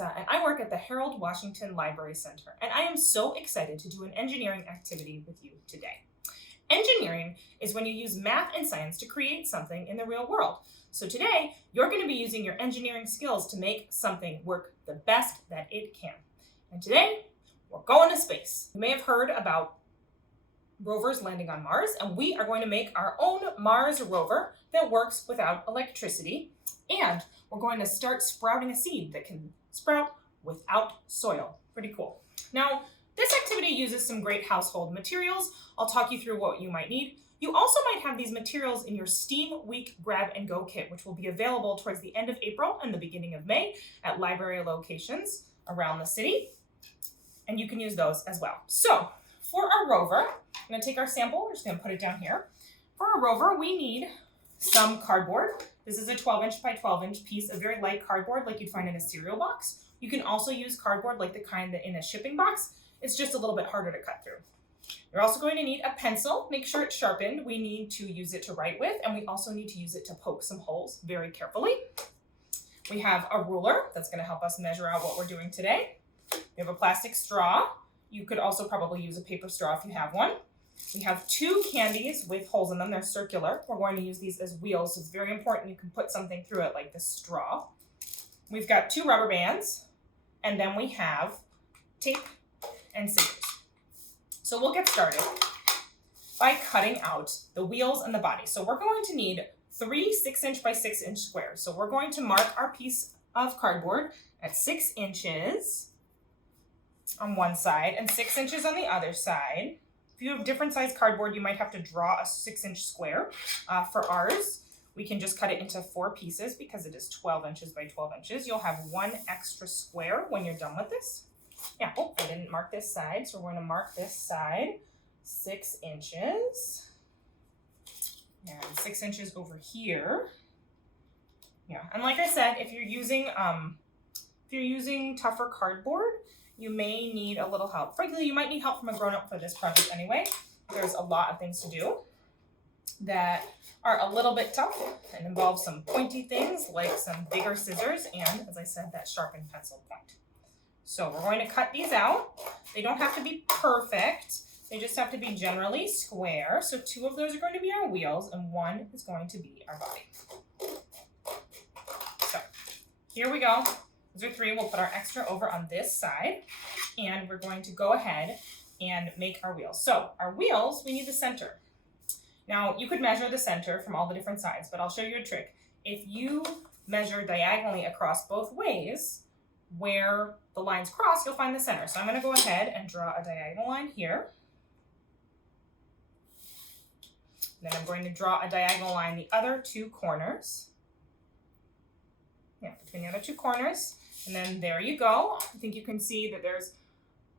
Alexa, and I work at the Harold Washington Library Center, and I am so excited to do an engineering activity with you today. Engineering is when you use math and science to create something in the real world. So today, you're going to be using your engineering skills to make something work the best that it can. And today, we're going to space. You may have heard about rovers landing on Mars, and we are going to make our own Mars rover that works without electricity. And we're going to start sprouting a seed that can sprout without soil. Pretty cool. Now, this activity uses some great household materials. I'll talk you through what you might need. You also might have these materials in your STEAM Week Grab and Go kit, which will be available towards the end of April and the beginning of May at library locations around the city. And you can use those as well. So, for our rover, I'm going to take our sample. We're just going to put it down here. For a rover, we need some cardboard. This is a 12-inch by 12-inch piece of very light cardboard like you'd find in a cereal box. You can also use cardboard like the kind that in a shipping box. It's just a little bit harder to cut through. You're also going to need a pencil. Make sure it's sharpened. We need to use it to write with, and we also need to use it to poke some holes very carefully. We have a ruler that's going to help us measure out what we're doing today. We have a plastic straw. You could also probably use a paper straw if you have one. We have 2 candies with holes in them. They're circular. We're going to use these as wheels, so it's very important you can put something through it like this straw. We've got 2 rubber bands, and then we have tape and scissors. So we'll get started by cutting out the wheels and the body. So we're going to need 3 6-inch by 6-inch squares. So we're going to mark our piece of cardboard at 6 inches on one side and 6 inches on the other side. If you have different size cardboard, you might have to draw a 6-inch square. For ours, we can just cut it into 4 pieces because it is 12 inches by 12 inches. You'll have 1 extra square when you're done with this. Yeah, oh, I didn't mark this side, so we're going to mark this side 6 inches. And 6 inches over here. Yeah, and like I said, if you're using tougher cardboard, you may need a little help. Frankly, you might need help from a grown-up for this project anyway. There's a lot of things to do that are a little bit tough and involve some pointy things like some bigger scissors and, as I said, that sharpened pencil point. So we're going to cut these out. They don't have to be perfect. They just have to be generally square. So 2 of those are going to be our wheels and 1 is going to be our body. So here we go. Those are 3. We'll put our extra over on this side, and we're going to go ahead and make our wheels. So our wheels, we need the center. Now, you could measure the center from all the different sides, but I'll show you a trick. If you measure diagonally across both ways, where the lines cross, you'll find the center. So I'm going to go ahead and draw a diagonal line here. Then I'm going to draw a diagonal line the other 2 corners. Yeah, between the other 2 corners. And then there you go. I think you can see that there's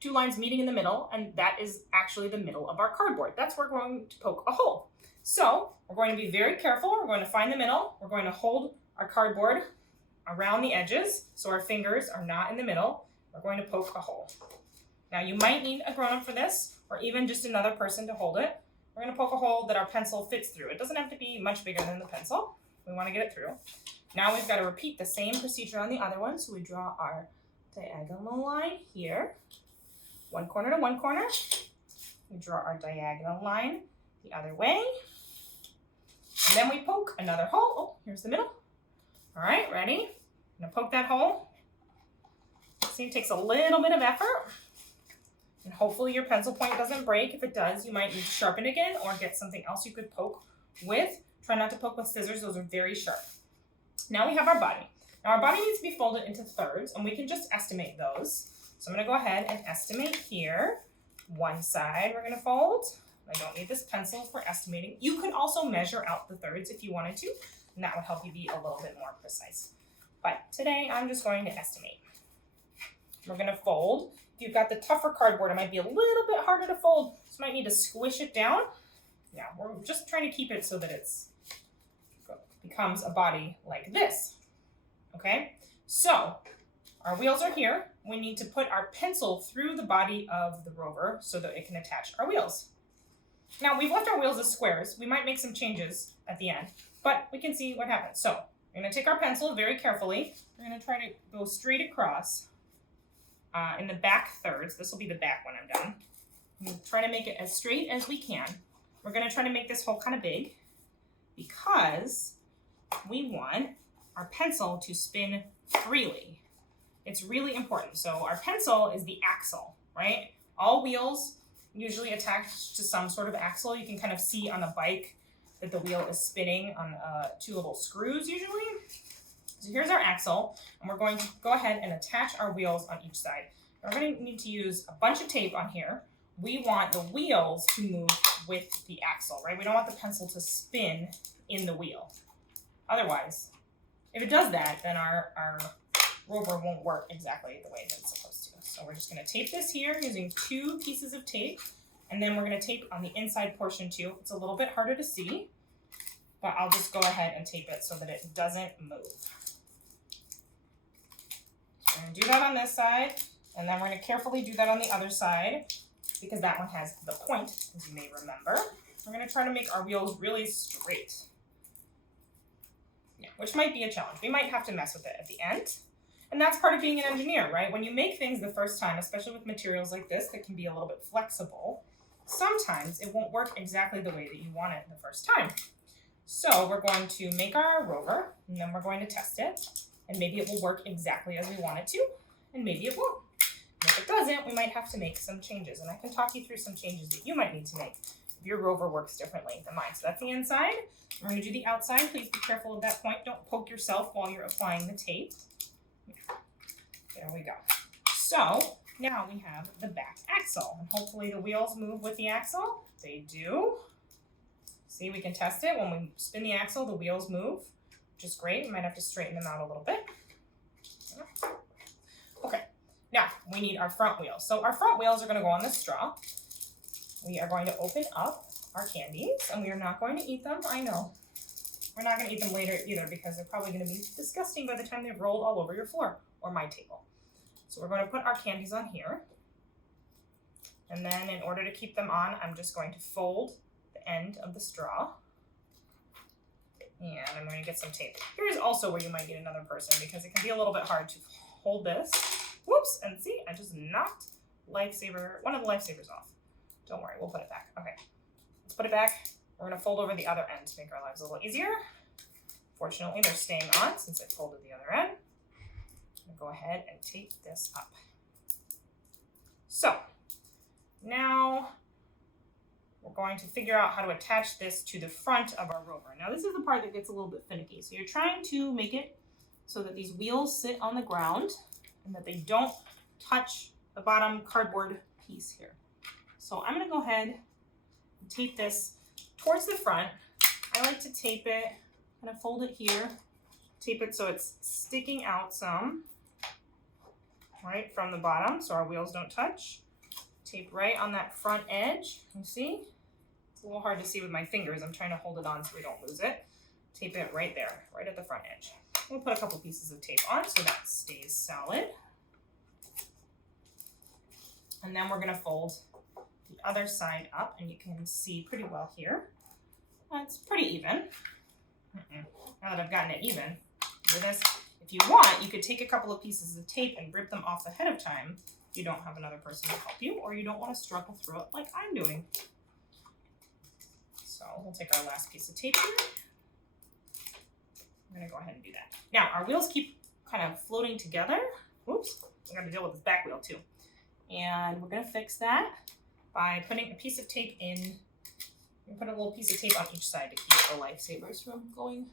2 lines meeting in the middle, and that is actually the middle of our cardboard. That's where we're going to poke a hole. So we're going to be very careful. We're going to find the middle. We're going to hold our cardboard around the edges so our fingers are not in the middle. We're going to poke a hole. Now you might need a grown-up for this, or even just another person to hold it. We're going to poke a hole that our pencil fits through. It doesn't have to be much bigger than the pencil. We want to get it through. Now we've got to repeat the same procedure on the other one. So we draw our diagonal line here, 1 corner to 1 corner. We draw our diagonal line the other way. And then we poke another hole. Oh, here's the middle. All right, ready? I'm going to poke that hole. See, it takes a little bit of effort. And hopefully your pencil point doesn't break. If it does, you might need to sharpen it again or get something else you could poke with. Try not to poke with scissors. Those are very sharp. Now we have our body. Now our body needs to be folded into thirds, and we can just estimate those. So I'm going to go ahead and estimate here. 1 side we're going to fold. I don't need this pencil for estimating. You could also measure out the thirds if you wanted to, and that would help you be a little bit more precise. But today I'm just going to estimate. We're going to fold. If you've got the tougher cardboard, it might be a little bit harder to fold, so you might need to squish it down. Yeah, we're just trying to keep it so that it becomes a body like this. Okay, so our wheels are here. We need to put our pencil through the body of the rover so that it can attach our wheels. Now we've left our wheels as squares. We might make some changes at the end, but we can see what happens. So We're going to take our pencil very carefully. We're going to try to go straight across in the back thirds. This will be the back when I'm done. I'm going to try to make it as straight as we can. We're going to try to make this hole kind of big because we want our pencil to spin freely. It's really important. So our pencil is the axle, right? All wheels usually attached to some sort of axle. You can kind of see on the bike that the wheel is spinning on 2 little screws usually. So here's our axle, and we're going to go ahead and attach our wheels on each side. We're going to need to use a bunch of tape on here. We want the wheels to move with the axle, right? We don't want the pencil to spin in the wheel. Otherwise, if it does that, then our Rover won't work exactly the way that it's supposed to. So we're just going to tape this here using 2 pieces of tape, and then we're going to tape on the inside portion too. It's a little bit harder to see, but I'll just go ahead and tape it so that it doesn't move. So we're going to do that on this side, and then we're going to carefully do that on the other side because that one has the point, as you may remember. We're going to try to make our wheels really straight, which might be a challenge. We might have to mess with it at the end. And that's part of being an engineer, right? When you make things the first time, especially with materials like this that can be a little bit flexible, sometimes it won't work exactly the way that you want it the first time. So we're going to make our Rover, and then we're going to test it. And maybe it will work exactly as we want it to, and maybe it won't. And if it doesn't, we might have to make some changes. And I can talk you through some changes that you might need to make if your Rover works differently than mine. So that's the inside. We're going to do the outside. Please be careful of that point. Don't poke yourself while you're applying the tape. There we go. So now we have the back axle, and hopefully the wheels move with the axle. They do. See, we can test it. When we spin the axle, the wheels move, which is great. We might have to straighten them out a little bit. Okay, now we need our front wheels. So our front wheels are going to go on the straw. We are going to open up our candies, and we are not going to eat them. I know. We're not going to eat them later either because they're probably going to be disgusting by the time they've rolled all over your floor or my table. So we're going to put our candies on here. And then in order to keep them on, I'm just going to fold the end of the straw. And I'm going to get some tape. Here's also where you might need another person because it can be a little bit hard to hold this. Whoops, and see, I just knocked one of the lifesavers off. Don't worry, we'll put it back. Okay, let's put it back. We're going to fold over the other end to make our lives a little easier. Fortunately, they're staying on since I folded the other end. I'm going to go ahead and tape this up. So now we're going to figure out how to attach this to the front of our Rover. Now this is the part that gets a little bit finicky. So you're trying to make it so that these wheels sit on the ground and that they don't touch the bottom cardboard piece here. So I'm going to go ahead and tape this towards the front. I like to tape it, kind of fold it here, tape it so it's sticking out some, right from the bottom so our wheels don't touch. Tape right on that front edge, you see? It's a little hard to see with my fingers. I'm trying to hold it on so we don't lose it. Tape it right there, right at the front edge. We'll put a couple pieces of tape on so that stays solid. And then we're gonna fold the other side up, and you can see pretty well here. It's pretty even. Now that I've gotten it even, do this. If you want, you could take a couple of pieces of tape and rip them off ahead of time if you don't have another person to help you, or you don't want to struggle through it like I'm doing. So we'll take our last piece of tape here. I'm gonna go ahead and do that. Now our wheels keep kind of floating together. Whoops, we're gonna deal with this back wheel too. And we're gonna fix that by putting a piece of tape in. We put a little piece of tape on each side to keep the lifesavers from going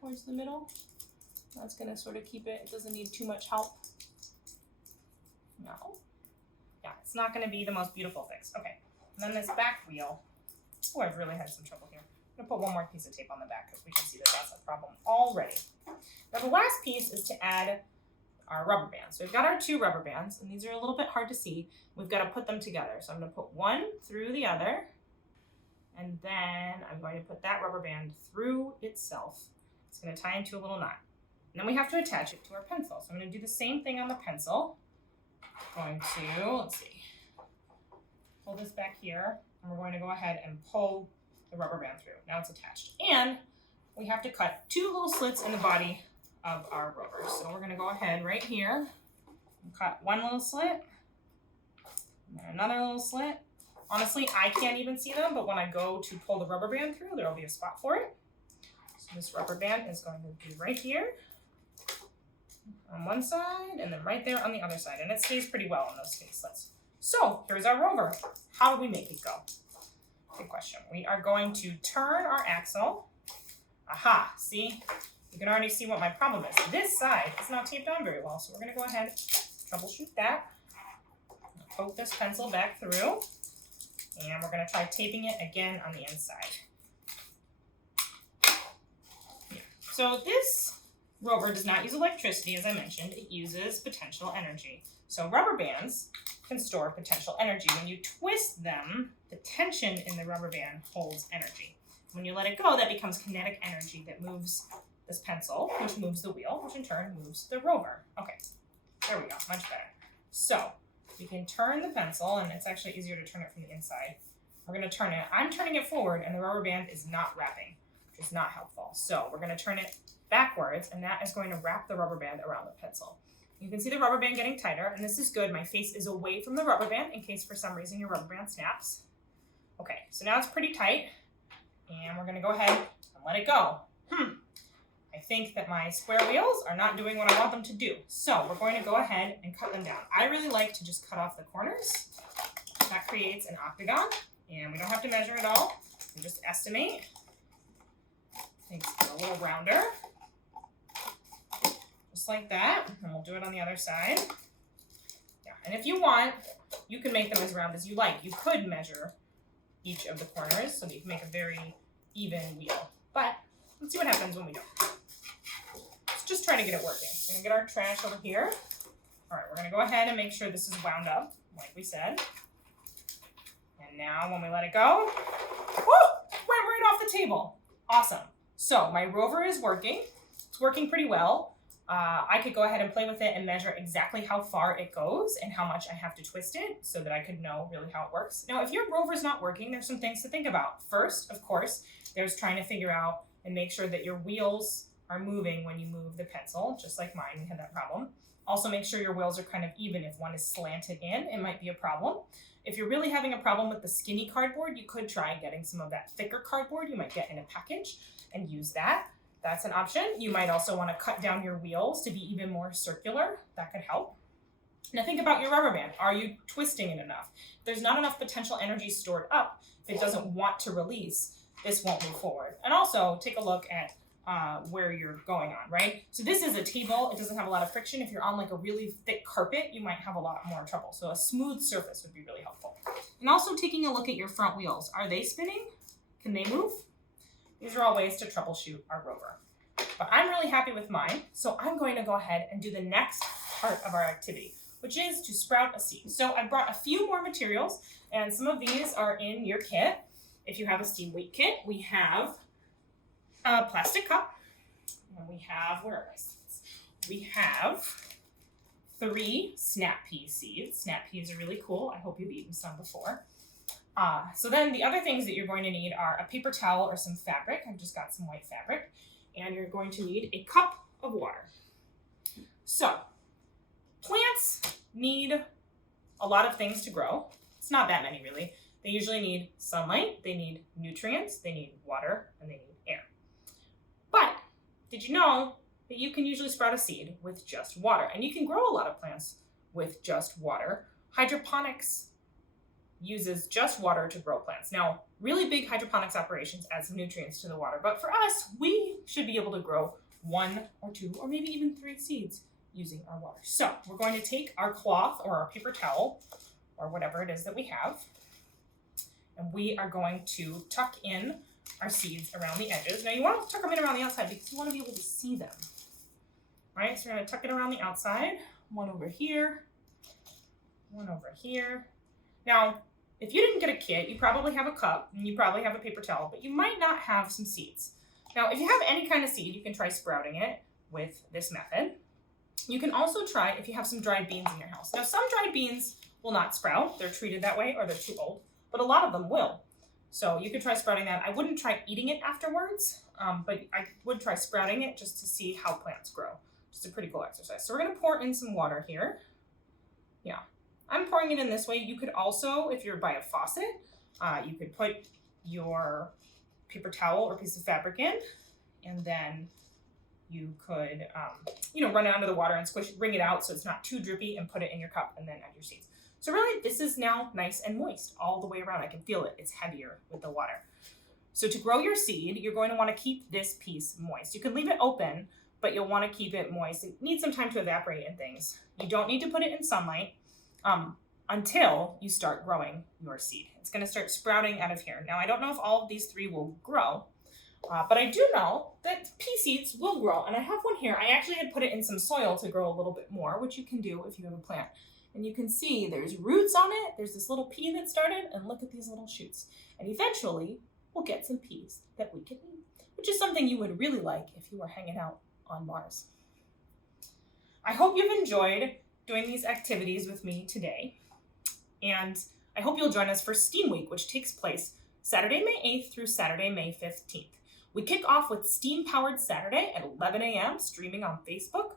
towards the middle. That's gonna sort of keep it. It doesn't need too much help. No. Yeah, it's not gonna be the most beautiful fix. Okay, and then this back wheel. Oh, I've really had some trouble here. I'm gonna put one more piece of tape on the back because we can see that that's a problem already. Now the last piece is to add our rubber bands. So we've got our 2 rubber bands, and these are a little bit hard to see. We've got to put them together. So I'm going to put one through the other, and then I'm going to put that rubber band through itself. It's going to tie into a little knot. And then we have to attach it to our pencil. So I'm going to do the same thing on the pencil. I'm going to, let's see, pull this back here, and we're going to go ahead and pull the rubber band through. Now it's attached. And we have to cut 2 little slits in the body of our Rover. So we're gonna go ahead right here and cut one little slit, and then another little slit. Honestly, I can't even see them, but when I go to pull the rubber band through, there'll be a spot for it. So this rubber band is going to be right here on one side, and then right there on the other side, and it stays pretty well on those space slits. So here's our Rover. How do we make it go? Good question. We are going to turn our axle. Aha, see? You can already see what my problem is. This side is not taped on very well, so we're gonna go ahead, troubleshoot that. Poke this pencil back through, and we're gonna try taping it again on the inside. So this Rover does not use electricity, as I mentioned. It uses potential energy. So rubber bands can store potential energy. When you twist them, the tension in the rubber band holds energy. When you let it go, that becomes kinetic energy that moves this pencil, which moves the wheel, which in turn moves the Rover. Okay, there we go, much better. So you can turn the pencil, and it's actually easier to turn it from the inside. We're gonna turn it, I'm turning it forward, and the rubber band is not wrapping, which is not helpful. So we're gonna turn it backwards, and that is going to wrap the rubber band around the pencil. You can see the rubber band getting tighter, and this is good. My face is away from the rubber band in case for some reason your rubber band snaps. Okay, so now it's pretty tight, and we're gonna go ahead and let it go. I think that my square wheels are not doing what I want them to do. So we're going to go ahead and cut them down. I really like to just cut off the corners. That creates an octagon, and we don't have to measure it all. We just estimate. Makes it a little rounder. Just like that, and we'll do it on the other side. Yeah, and if you want, you can make them as round as you like. You could measure each of the corners so that you can make a very even wheel. But let's see what happens when we don't. Let's just try to get it working. We're gonna get our trash over here. All right, we're gonna go ahead and make sure this is wound up, like we said. And now when we let it go, whoo, went right off the table. Awesome. So my Rover is working. It's working pretty well. I could go ahead and play with it and measure exactly how far it goes and how much I have to twist it so that I could know really how it works. Now, if your Rover's not working, there's some things to think about. First, of course, there's trying to figure out and make sure that your wheels are moving when you move the pencil, just like mine, we had that problem. Also, make sure your wheels are kind of even. If one is slanted in, it might be a problem. If you're really having a problem with the skinny cardboard, you could try getting some of that thicker cardboard you might get in a package and use that. That's an option. You might also want to cut down your wheels to be even more circular. That could help. Now think about your rubber band. Are you twisting it enough? If there's not enough potential energy stored up, if it doesn't want to release, this won't move forward. And also take a look at where you're going on, right? So this is a table. It doesn't have a lot of friction. If you're on like a really thick carpet, you might have a lot more trouble. So a smooth surface would be really helpful. And also taking a look at your front wheels. Are they spinning? Can they move? These are all ways to troubleshoot our Rover. But I'm really happy with mine, so I'm going to go ahead and do the next part of our activity, which is to sprout a seed. So I brought a few more materials, and some of these are in your kit. If you have a steam weight kit, we have a plastic cup, and we have, where are my seeds? We have 3 snap pea seeds. Snap peas are really cool. I hope you've eaten some before. So then the other things that you're going to need are a paper towel or some fabric. I've just got some white fabric. And you're going to need a cup of water. So, plants need a lot of things to grow. It's not that many, really. They usually need sunlight, they need nutrients, they need water, and they need air. But, did you know that you can usually sprout a seed with just water? And you can grow a lot of plants with just water. Hydroponics uses just water to grow plants. Now, really big hydroponics operations add some nutrients to the water, but for us, we should be able to grow 1 or 2 or maybe even 3 seeds using our water. So we're going to take our cloth or our paper towel or whatever it is that we have, and we are going to tuck in our seeds around the edges. Now you want to tuck them in around the outside because you want to be able to see them, right? So we're going to tuck it around the outside, 1 over here, 1 over here. Now, if you didn't get a kit, you probably have a cup and you probably have a paper towel, but you might not have some seeds. Now, if you have any kind of seed, you can try sprouting it with this method. You can also try if you have some dried beans in your house. Now, some dried beans will not sprout. They're treated that way or they're too old, but a lot of them will. So you could try sprouting that. I wouldn't try eating it afterwards. but I would try sprouting it just to see how plants grow. Just a pretty cool exercise. So we're gonna pour in some water here. Yeah, I'm pouring it in this way. You could also, if you're by a faucet, you could put your paper towel or piece of fabric in, and then you could, run it under the water and wring it out so it's not too drippy, and put it in your cup and then add your seeds. So really, this is now nice and moist all the way around. I can feel it. It's heavier with the water. So to grow your seed, you're going to want to keep this piece moist. You can leave it open, but you'll want to keep it moist. It needs some time to evaporate and things. You don't need to put it in sunlight until you start growing your seed. It's going to start sprouting out of here. Now, I don't know if all of these 3 will grow, but I do know that pea seeds will grow. And I have one here. I actually had put it in some soil to grow a little bit more, which you can do if you have a plant. And you can see there's roots on it. There's this little pea that started, and look at these little shoots. And eventually, we'll get some peas that we can eat, which is something you would really like if you were hanging out on Mars. I hope you've enjoyed doing these activities with me today. And I hope you'll join us for STEAM Week, which takes place Saturday, May 8th through Saturday, May 15th. We kick off with STEAM Powered Saturday at 11 a.m. streaming on Facebook.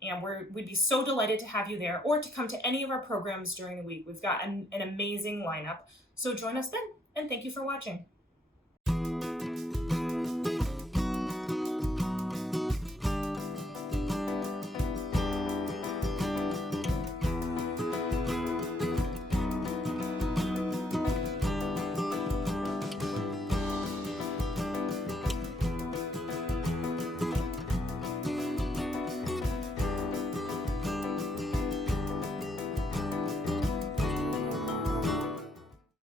And we'd be so delighted to have you there, or to come to any of our programs during the week. We've got an amazing lineup. So join us then, and thank you for watching.